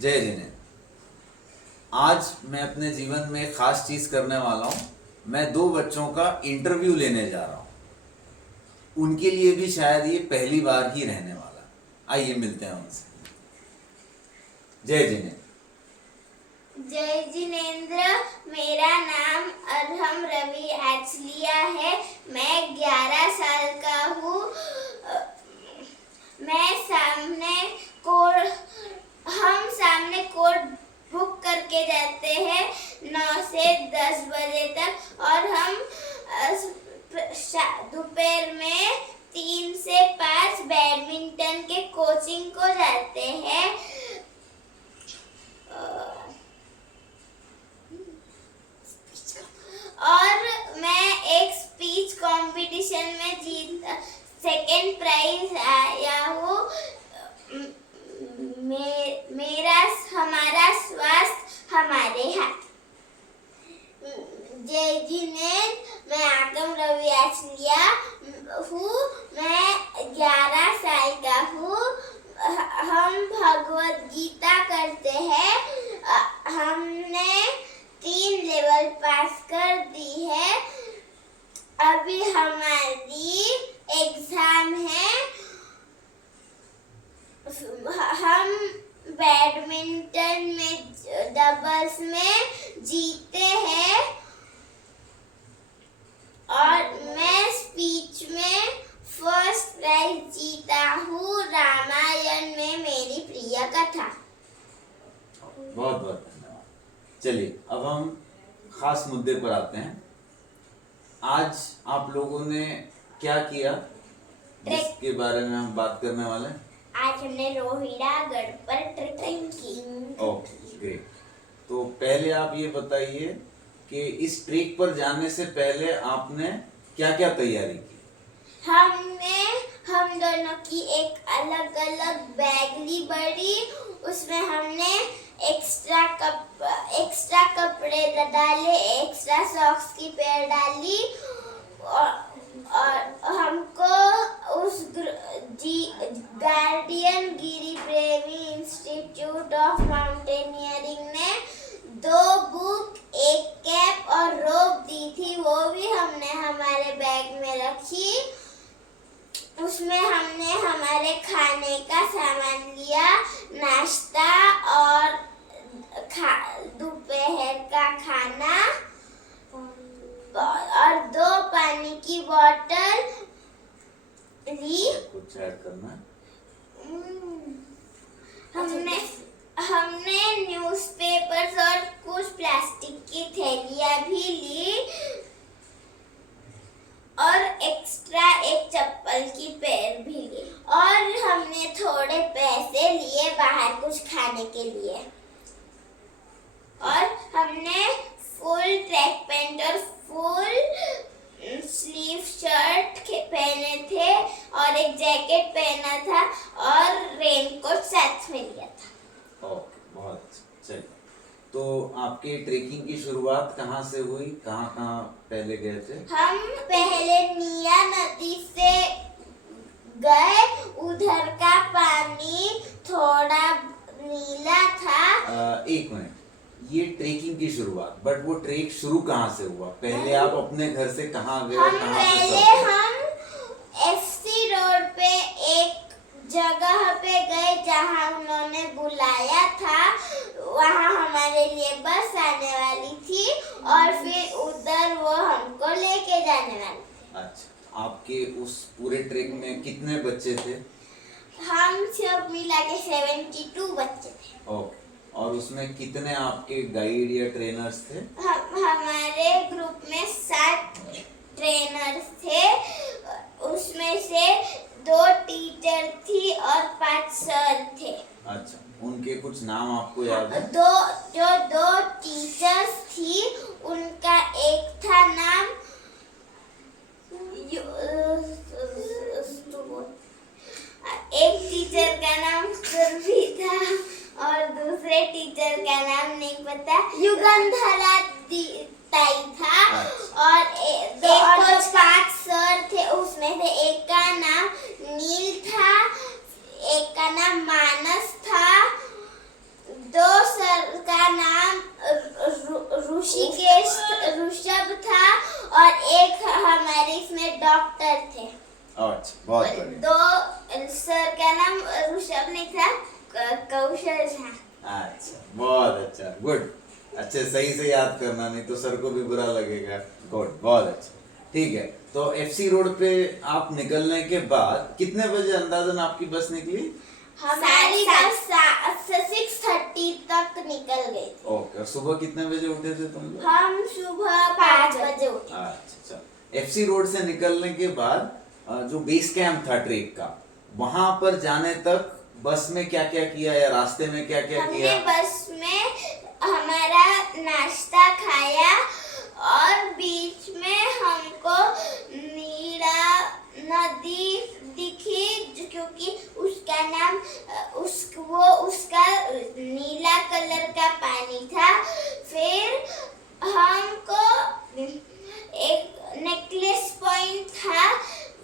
जय जिनेंद्र। आज मैं अपने जीवन में एक खास चीज करने वाला हूँ। मैं दो बच्चों का इंटरव्यू लेने जा रहा हूँ। उनके लिए भी शायद ये पहली बार ही रहने वाला। आइए मिलते हैं उनसे। जय जिनेंद्र। जय जिनेंद्र। मेरा नाम अरहम रवि आचलिया है। मैं 11 साल का हूँ। हम सामने कोड बुक करके जाते हैं 9 से 10 बजे तक, और हम दोपहर में 3 से 5 बैडमिंटन के कोचिंग को जाते हैं। और मैं एक स्पीच कंपटीशन में सेकंड प्राइज आया हूँ। हमारा स्वास्थ्य हमारे हाथ। जय जिनेंद्र। मैं आगम रवि आचलिया हूँ। मैं 11 साल का हूँ। हम भगवत गीता करते हैं। हमने 3 लेवल पास कर दी है। अभी हमारी एग्जाम है। हम बैडमिंटन में डबल्स में जीते हैं, और मैं स्पीच में फर्स्ट प्राइज जीता हूँ। रामायण में मेरी प्रिय कथा। बहुत बहुत धन्यवाद। चलिए अब हम खास मुद्दे पर आते हैं। आज आप लोगों ने क्या किया जिसके बारे में हम बात करने वाले हैं? आज हमने रोहिड़ागढ़ पर ट्रेकिंग की। Okay great. तो पहले आप ये बताइए कि इस ट्रेक पर जाने से पहले आपने क्या क्या तैयारी की? हम दोनों की एक अलग अलग बैग ली बड़ी। उसमें हमने एक्स्ट्रा कपड़े डाले, एक्स्ट्रा सॉक्स की पेयर डाली, और हमको उस गार्डियन गिरी प्रेमी इंस्टीट्यूट ऑफ माउंटेनियरिंग ने 2 बुक, 1 कैप और रोप दी थी। वो भी हमने हमारे बैग में रखी। उसमें हमने हमारे खाने का सामान लिया, नाश्ता और दोपहर का खाना, और 2 पानी की बोतल ली। कुछ ऐड करना है? हमने न्यूज़पेपर्स और कुछ प्लास्टिक की थैलियां भी ली, और एक्स्ट्रा एक चप्पल की पेयर भी ली, और हमने थोड़े पैसे लिए बाहर कुछ खाने के लिए, और हमने फुल ट्रैक पैंट और फुल स्लीव शर्ट पहने थे, और एक जैकेट पहना था, और रेनकोट साथ में लिया था। ओके, बहुत अच्छा। चलिए, तो आपके ट्रेकिंग की शुरुआत कहाँ से हुई? कहाँ पहले गए थे? हम पहले निया नदी से गए। उधर का पानी थोड़ा नीला था। एक मिनट, ये ट्रेकिंग की शुरुआत, बट वो ट्रेक शुरू कहाँ से हुआ? पहले आप अपने घर से कहाँ गए? हम एफसी रोड पे एक जगह पे गए जहाँ उन्होंने बुलाया था। वहाँ हमारे लिए बस आने वाली थी, और फिर उधर वो हमको लेके जाने वाली थी। अच्छा, आपके उस पूरे ट्रेक में कितने बच्चे थे? हम सब मिला के 72 बच्चे थे। ओके, और उसमें कितने आपके गाइड या ट्रेनर्स थे? हमारे ग्रुप में 7 ट्रेनर्स थे। उसमें से 2 टीचर थी और 5 सर थे। अच्छा, उनके कुछ नाम आपको याद है? दो टीचर्स थी, उनका एक था नाम एक टीचर का नाम सुरभि था, और दूसरे टीचर का नाम नहीं पता, युगंधरा ताई था। और एक 5 सर थे। उसमें से एक का नाम नील था, एक का नाम मानस था, कौशल झा। अच्छा, बहुत अच्छा, गुड। अच्छे, सही से याद करना, नहीं तो सर को भी बुरा लगेगा। गुड, बहुत अच्छा। ठीक है, तो एफसी रोड पे आप निकलने के बाद कितने बजे अंदाजन आपकी बस निकली? हमारी बस 6:30 तक निकल गई थी। ओके, और सुबह कितने बजे उठे थे तुम लोग? हम सुबह 5 बजे उठे। अच्छा, एफसी रोड से निकलने के बाद जो बेस कैंप था ट्रेक का, वहां पर जाने तक बस में क्या क्या किया या रास्ते में क्या क्या किया? हमने बस में हमारा नाश्ता खाया और बीच में हमको नीला नदी दिखी, क्योंकि उसका नाम उसका नीला कलर का पानी था। फिर हमको एक नेकलेस पॉइंट था,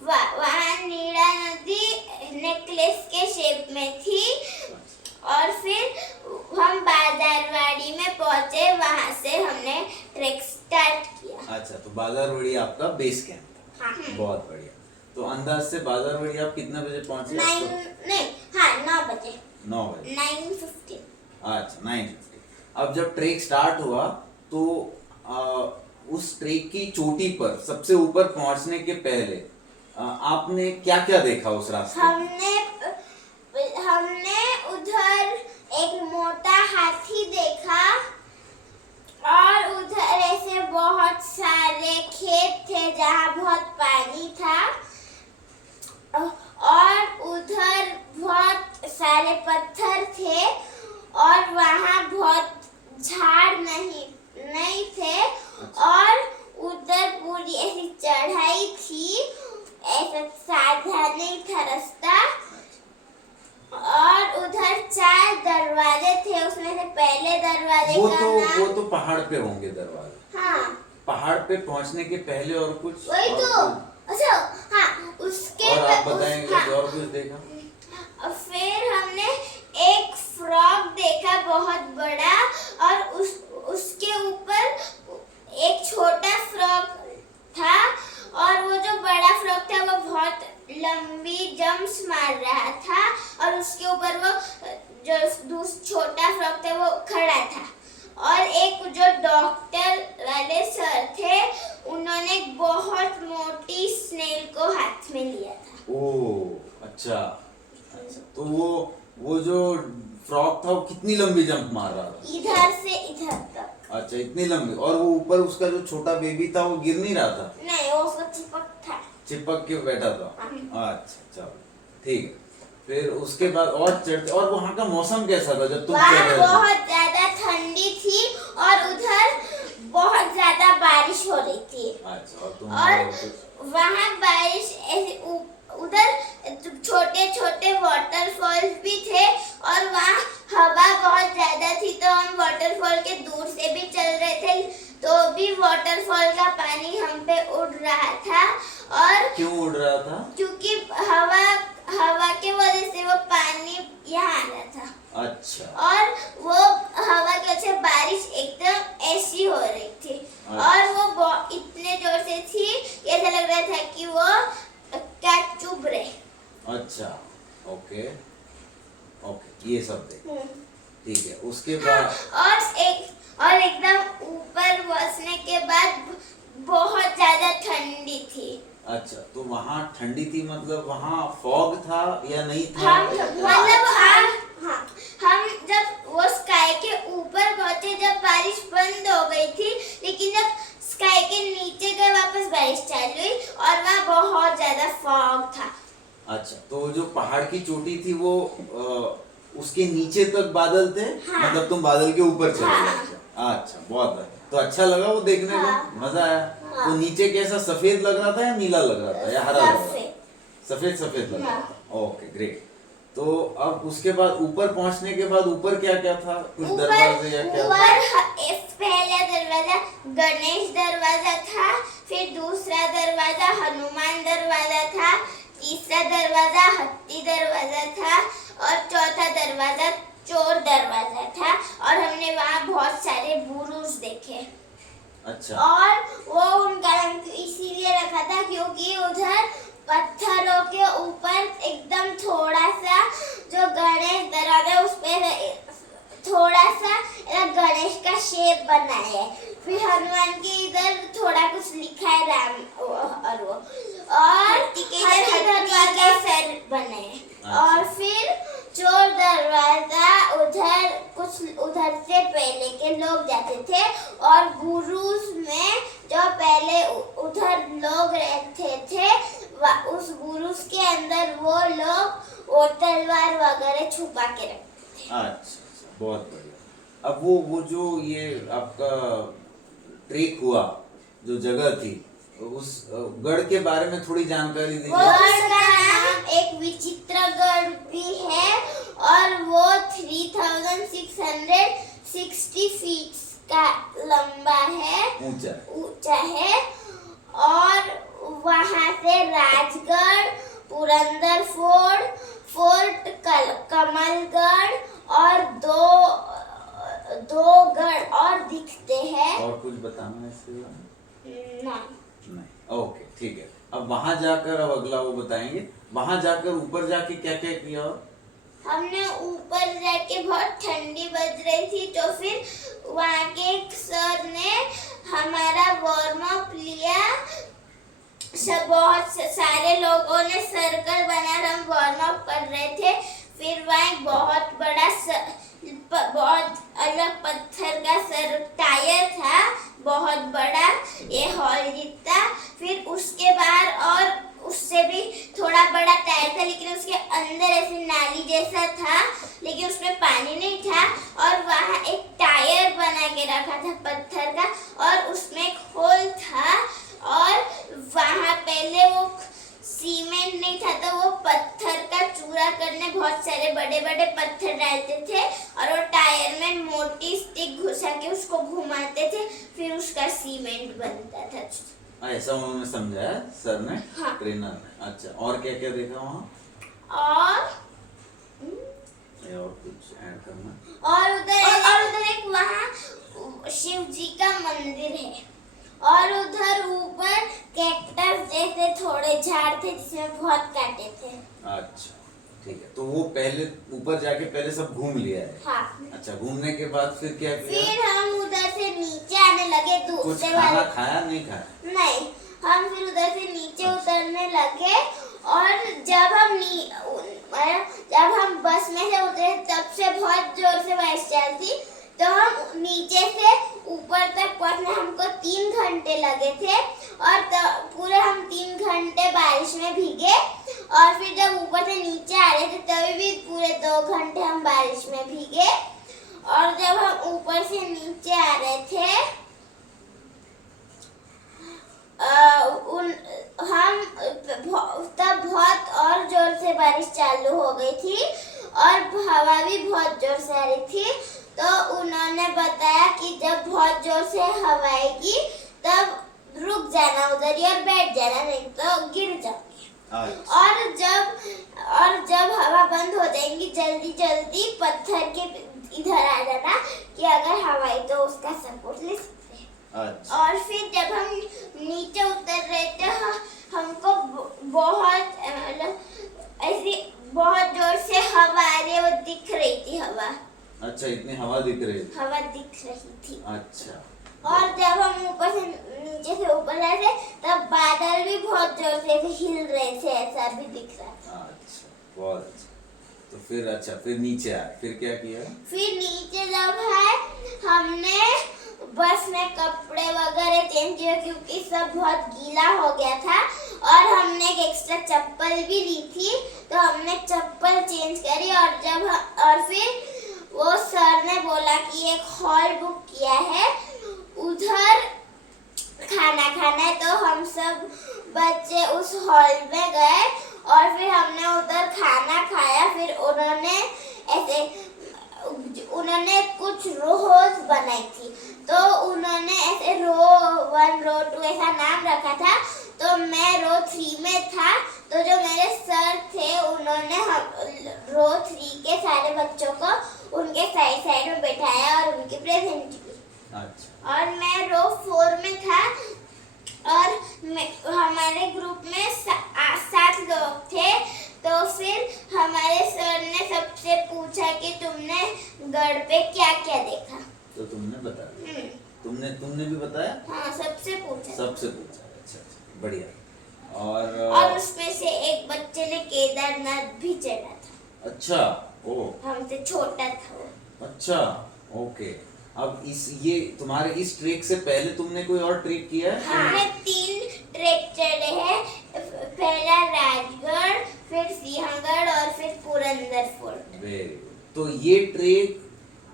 वहाँ नीला नदी नेकलेस के शेप में थी। और फिर हम बाजारवाड़ी में पहुंचे, वहां से हमने ट्रैक स्टार्ट किया। अच्छा, तो बाजारवाड़ी आपका बेस कैंप था। हाँ। बहुत बढ़िया। तो अंदाज से बाजारवाड़ी आप कितने बजे पहुंचे? 9 बजे। 9 बजे। 9:15। अच्छा, 9:50। अब जब ट्रेक स्टार्ट हुआ तो उस ट्रेक की चोटी पर सबसे ऊपर पहुंचने के पहले आपने क्या क्या देखा उस रास्ते में? हमने उधर एक मोटा हाथी देखा और उधर ऐसे बहुत सारे खेत थे जहाँ बहुत पानी था, और उधर बहुत सारे पत्थर थे और वहाँ बहुत झाड़ नहीं थे, और उधर पूरी ऐसी चढ़ाई थी, ऐसा साधा नहीं था रास्ता। और उधर 4 दरवाजे थे, उसमें से पहले दरवाजे का नाम, वो तो पहाड़ पे होंगे दरवाजे। हाँ, पहाड़ पे पहुंचने के पहले और कुछ? वही और तो। कुछ? अच्छा, हाँ, उसके और आप बताएंगे हाँ, और कुछ देखा? और फिर हमने एक फ्रॉग देखा बहुत बड़ा, और उसके ऊपर एक छोटा फ्रॉग था, और वो जो बड़ा फ्रॉग था वो बहुत लंबी जंप्स मार रहा था, और उसके ऊपर वो जो छोटा फ्रॉग था वो खड़ा था। और एक जो डॉक्टर वाले सर थे, उन्होंने बहुत मोटी स्नेल को हाथ में लिया था। ओह, अच्छा। तो वो जो फ्रॉग था वो कितनी लंबी जंप मार रहा था? इधर से इधर तक। अच्छा, इतनी लंबी। और वो ऊपर उसका जो छोटा बेबी था वो गिर नहीं रहा था? नहीं, वो उसको चिपक के बैठा था। अच्छा, चलो ठीक है। फिर उसके बाद और वहाँ का मौसम कैसा था जब तुम चल रहे थे? बहुत ज्यादा ठंडी थी और उधर बहुत ज्यादा बारिश हो रही थी। अच्छा, और वहाँ बारिश ऐसे उधर छोटे छोटे वाटरफॉल्स भी थे, और वहाँ हवा बहुत ज्यादा थी, तो हम वाटरफॉल के दूर से भी चल रहे थे, तो भी वाटरफॉल का पानी हम पे उड़ रहा था। और क्यों उड़ रहा था? क्योंकि हवा के वजह से वो पानी यहाँ आ रहा था। अच्छा। और वो हवा की वजह से बारिश एकदम ऐसी हो रही थी। अच्छा। और वो इतने जोर से थी, ऐसा लग रहा था कि वो क्या चुभ रहे। अच्छा, ओके, ये सब देख। ठीक है, उसके बाद और एकदम ऊपर पहुंचने के बाद बहुत ज्यादा ठंडी थी। अच्छा, तो वहाँ ठंडी थी, मतलब वहाँ फॉग था या नहीं था? हम जब वो स्काई के ऊपर पहुंचे, जब बारिश बंद हो गई थी, लेकिन जब स्काई के नीचे गए वापस बारिश चालू हुई, और वहाँ बहुत ज्यादा फॉग था। अच्छा, तो जो पहाड़ की चोटी थी वो उसके नीचे तक बादल थे? हाँ। मतलब तुम बादल के ऊपर चले गए? हाँ। अच्छा, बहुत बढ़िया। तो अच्छा लगा वो देखने हाँ। में? मजा आया? हाँ। तो नीचे कैसा, सफेद लग रहा था या नीला लग रहा था या हरा लग रहा था? सफेद लग रहा था। Okay, great. तो अब उसके बाद ऊपर पहुंचने के बाद ऊपर क्या क्या था? कुछ दरवाजे या क्या था? पहला दरवाजा गणेश दरवाजा था, फिर दूसरा दरवाजा हनुमान दरवाजा था, तीसरा दरवाजा हत्ती दरवाजा था, और चौथा दरवाजा चोर दरवाजा था। और हमने वहाँ बहुत सारे बुरुज देखे। अच्छा। और वो उनका रंग इसीलिए रखा था क्योंकि उधर पत्थरों के ऊपर एकदम थोड़ा सा जो गणेश दरवाजा उस पे है। फिर हनुमान के इधर थोड़ा कुछ लिखा है राम और हाथी दरवाजा सर बने हैं। और फिर चोर दरवाजा उधर से पहले के लोग जाते थे और बुरुज में जो पहले उधर लोग रहते थे उस बुरुज के अंदर वो लोग और तलवार वगैरह छुपा के रखते थे। अच्छा, बहुत बढ़िया। अब वो जो ये आपका ट्रेक हुआ, जो जगह थी, उस गढ़ के बारे में थोड़ी जानकारी दीजिए। गढ़ का नाम एक विचित्रगढ़ भी है और वो 3660 फीट का लंबा है, ऊंचा है। और वहां से राजगढ़, पुरंदर फोर्ट, कमलगढ़ और दो गढ़ और दिखते हैं। और कुछ बताना है इसके बारे में? नहीं, ओके, ठीक है। अब वहां जाकर, अब अगला वो बताएंगे, वहां जाकर ऊपर जाके क्या क्या किया? हमने ऊपर जाके बहुत ठंडी बज रही थी तो फिर वहाँ के एक सर ने हमारा वार्म अप लिया। बहुत सारे लोगों ने सर्कल बनाकर हम वार्म अप कर रहे थे। फिर वहाँ एक बहुत बड़ा बहुत अलग पत्थर का टायर था, बहुत बड़ा, ये हॉल जितना। फिर उसके बाद और उससे भी थोड़ा बड़ा टायर था, लेकिन उसके अंदर ऐसे नाली जैसा था, लेकिन उसमें पानी नहीं था। और वहाँ एक टायर बना के रखा था पत्थर का और उसमें एक होल था। और वहाँ पहले वो सीमेंट नहीं था तो वो पत्थर का चूरा करने बहुत सारे बड़े बड़े पत्थर डालते थे और वो टायर में मोटी स्टिक घुसा के उसको घुमाते थे, फिर उसका सीमेंट बनता था। ऐसा उन्होंने समझाया सर ने? हाँ। ट्रेनर ने। अच्छा, और क्या क्या देखा वहाँ? और कुछ ऐड करना? और उधर एक वहाँ शिव जी का मंदिर है और उधर ऊपर कैक्टस जैसे थोड़े झाड़ थे जिसमें बहुत कांटे थे। अच्छा, ठीक है। तो वो पहले ऊपर जाके पहले सब घूम लिया है? हाँ। अच्छा, घूमने के बाद फिर क्या किया? फिर हम उधर से नीचे आने लगे कुछ खाना खाया नहीं खाया? नहीं, हम फिर उधर से नीचे उतरने लगे और जब हम बस में से उतरे तब से बहुत जोर से बारिश चलती, तो हम नीचे से ऊपर तक पहुंचने हमको 3 घंटे लगे थे और पूरे हम 3 घंटे बारिश में भीगे। और फिर जब ऊपर से नीचे आ रहे थे तभी भी पूरे 2 घंटे हम बारिश में भीगे। और जब हम ऊपर से नीचे आ रहे थे हम तब बहुत और जोर से बारिश चालू हो गई थी और हवा भी बहुत जोर से आ रही थी। तो उन्होंने बताया कि जब बहुत जोर से हवा आएगी तब रुक जाना उधर ही और बैठ जाना, नहीं तो गिर जाओगे। और जब हवा बंद हो जाएगी जल्दी पत्थर के इधर आ जाना कि अगर हवा आई तो उसका सपोर्ट ले सकते हैं। अच्छा। और फिर जब हम नीचे उतर रहे थे हमको बहुत ऐसी बहुत जोर से हवा आ रही, वो दिख रही थी हवा। अच्छा, इतनी हवा दिख रही थी? हवा दिख रही थी। अच्छा। और जब हम ऊपर से नीचे से ऊपर आए थे तब बादल भी बहुत जोर से हिल रहे थे, ऐसा भी दिख रहा था। अच्छा, बहुत अच्छा। तो फिर नीचे आए, फिर क्या किया? फिर नीचे जब है हमने बस में कपड़े वगैरह चेंज किए क्योंकि सब बहुत गीला हो गया था और हमने एक एक्स्ट्रा चप्पल भी ली थी, तो हमने चप्पल चेंज करी। और फिर वो सर ने बोला कि एक हॉल बुक किया है, उधर खाना खाना है। तो हम सब बच्चे उस हॉल में गए और फिर हमने उधर खाना खाया। फिर उन्होंने कुछ रोज बनाई थी, तो उन्होंने ऐसे रो 1 रो 2 ऐसा नाम रखा था। तो मैं रो 3 में था, तो जो मेरे सर थे उन्होंने रो 3 के सारे बच्चों को उनके साइड में बैठाया और उनकी प्रेजेंट की। अच्छा। और मैं रो 4 में था और हमारे ग्रुप में 7 लोग थे। तो फिर हमारे सर ने सबसे पूछा कि तुमने गढ़ पे क्या क्या देखा, तो तुमने बता दिया। तुमने भी बताया? हाँ, सबसे पूछा। सबसे पूछा। अच्छा अच्छा, बढ़िया। और उसमें से एक बच्चे ने केदारनाथ भी चढ़ा था। अच्छा, ओ हमसे छोटा था वो। अच्छा, ओके। अब ये तुम्हारे इस ट्रेक से पहले तुमने कोई और ट्रेक किया है? हमने 3 ट्रेक चढ़े हैं। पहला राजगढ़, फिर सिंहगढ़ और फिर पुरंदर फोर्ट। Very good. तो ये ट्रेक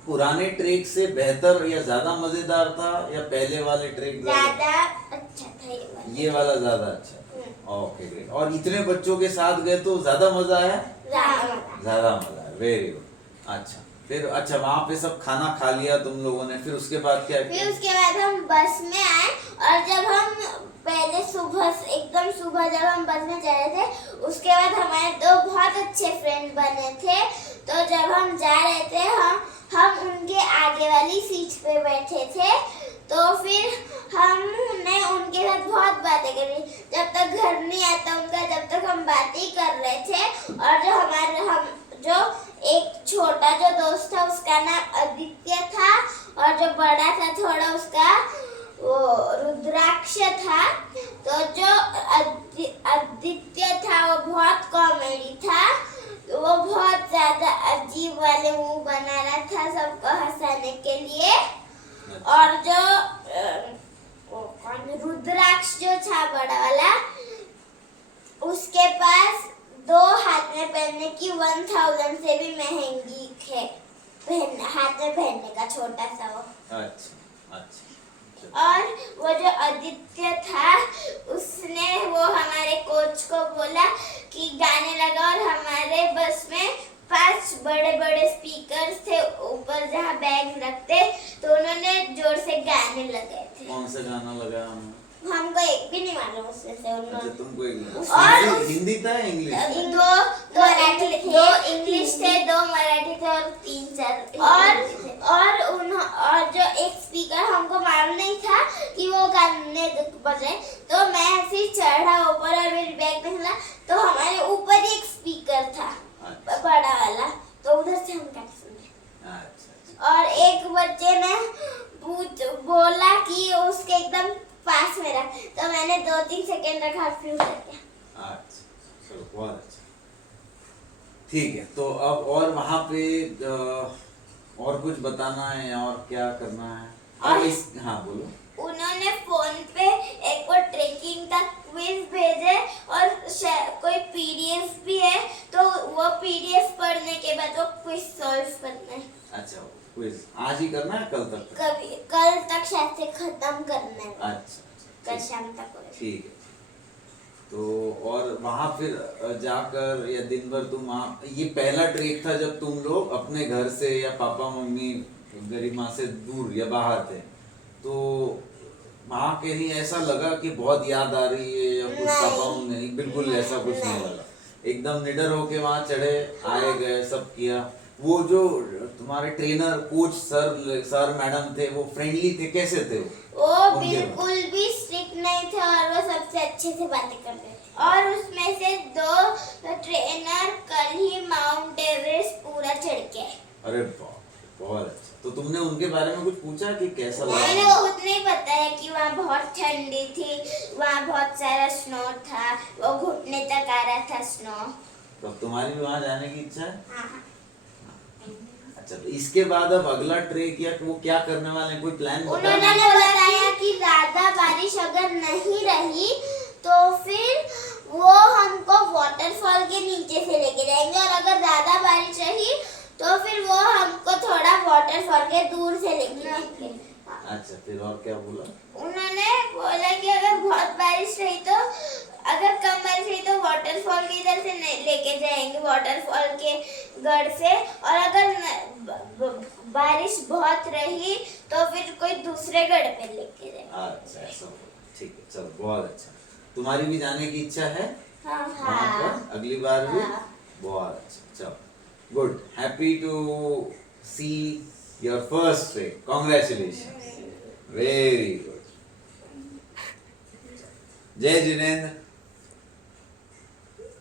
पुराने ट्रेक से बेहतर या ज्यादा मजेदार था या पहले वाले ट्रेक ज्यादा अच्छा था ये वाला। ये वाला ज्यादा अच्छा? Okay great. और इतने बच्चों के साथ गए तो ज्यादा मजा आया? ज्यादा मजा आया, वेरी गुड। अच्छा, फिर अच्छा वहाँ पे सब खाना खा लिया तुम लोगों ने, फिर उसके बाद क्या किया? फिर उसके बाद हम बस में आए और जब हम पहले एकदम सुबह जब हम बस में चढ़े थे, उसके बाद हमारे 2 बहुत अच्छे फ्रेंड बने थे। तो जब हम जा रहे थे हम उनके आगे वाली सीट पे बैठे थे। तो फिर हमने उनके साथ बहुत बातें करी। जब तक घर नहीं आता उनका, जब तक हम बातें कर रहे थे। और जो एक छोटा जो दोस्त था उसका नाम आदित्य था, और जो बड़ा था थोड़ा उसका वो रुद्राक्ष था। तो जो आदित्य था वो बहुत कॉमेडी था। वो बहुत ज्यादा अजीब वाले मुंह बना रहा था सबको हंसाने के लिए। और जो रुद्राक्ष जो था बड़ा वाला, उसके पास 2 हाथ में पहनने की 1000 से भी महंगी है हाथ में पहनने का छोटा सा वो। अच्छा अच्छा। और वो जो आदित्य था उसने वो हमारे कोच को बोला कि गाने लगा, और हमारे बस में 5 बड़े बड़े स्पीकर्स थे ऊपर जहाँ बैग रखते, तो उन्होंने जोर से गाने लगाए थे। कौन सा गाना लगाया उन्होंने? हमको एक भी नहीं मालूम उसमें से। अच्छा, तुमको एक और हिंदी था इंग्लिश? 2 इंग्लिश थे, 2 मराठी थे और 3-4 और जो एक स्पीकर हमको मालूम नहीं था कि वो गाने बज रहे। तो मैं ऐसे ही चढ़ा ऊपर और मेरी बैग में खुला, तो हमारे ऊपर एक स्पीकर था बड़ा वाला, तो उधर से हम गाने सुने। अच्छा। और एक बच्चे ने बोला कि उसके एकदम पास में रख, तो मैंने 2-3 सेकंड रखा फिर उतर गया। अच्छा, चलो बहुत अच्छा। ठीक है, तो अब और वहाँ पे और कुछ बताना है और क्या करना है? और हाँ बोलो। उन्होंने फोन पे एक वो ट्रेकिंग का क्विज भेजे और कोई पीडीएफ भी है, तो वो पीडीएफ पढ़ने के बाद वो क्विज सॉल्व करना है। अच्छा, क्विज आज ही करना है कल तक? कल तक शायद से खत्म करना है। अच्छा, कल शाम तक। ठीक है। तो और वहाँ फिर जाकर या दिन भर तुम वहाँ, ये पहला ट्रेक था जब तुम लोग अपने घर से या पापा मम्मी गरिमा से दूर या बाहर थे, तो वहाँ कहीं ऐसा लगा कि बहुत याद आ रही है या कुछ? पापा नहीं, बिल्कुल ऐसा कुछ नहीं लगा, एकदम निडर होके वहाँ चढ़े, आए गए, सब किया। वो जो तुम्हारे ट्रेनर कोच सर मैडम थे वो फ्रेंडली थे, कैसे थे वो बिल्कुल भी स्ट्रिक्ट नहीं थे और वो सबसे अच्छे से बातें करते थे। और उसमें से 2 ट्रेनर कल ही माउंट एवरेस्ट पूरा चढ़ के। अरे बहुत अच्छा। तो तुमने उनके बारे में कुछ पूछा कि कैसा लगा? मैंने खुद नहीं बताया कि वहाँ बहुत ठंडी थी, वहाँ बहुत सारा स्नो था, वो घुटने तक आ रहा था स्नो। तो तुम्हारी भी वहाँ जाने की इच्छा है? हाँ। अच्छा, तो इसके बाद अब अगला ट्रेक या वो क्या करने वाले हैं, कोई प्लान? उन्होंने बताया कि ज्यादा बारिश अगर नहीं रही तो फिर वो हमको वाटरफॉल के नीचे से लेके जाएंगे, और अगर ज्यादा बारिश रही तो फिर वो हमको थोड़ा वाटरफॉल के दूर से लेके जाएंगे। अच्छा, फिर और क्या बोला? उन्होंने बोला कि अगर बहुत बारिश रही तो, अगर कम बारिश रही तो वाटरफॉल के इधर से लेके जाएंगे, वाटरफॉल के गढ़ से, और अगर बारिश बहुत रही तो फिर कोई दूसरे गढ़ पे लेके जाएंगे। अच्छा, ऐसा, ठीक है, चलो बहुत अच्छा। तुम्हारी भी जाने की इच्छा है? हाँ। वहाँ पर अगली बार भी? बहुत अच्छा, चलो good, happy to see your first trek, congratulation, very good. जय जिनेंद्र।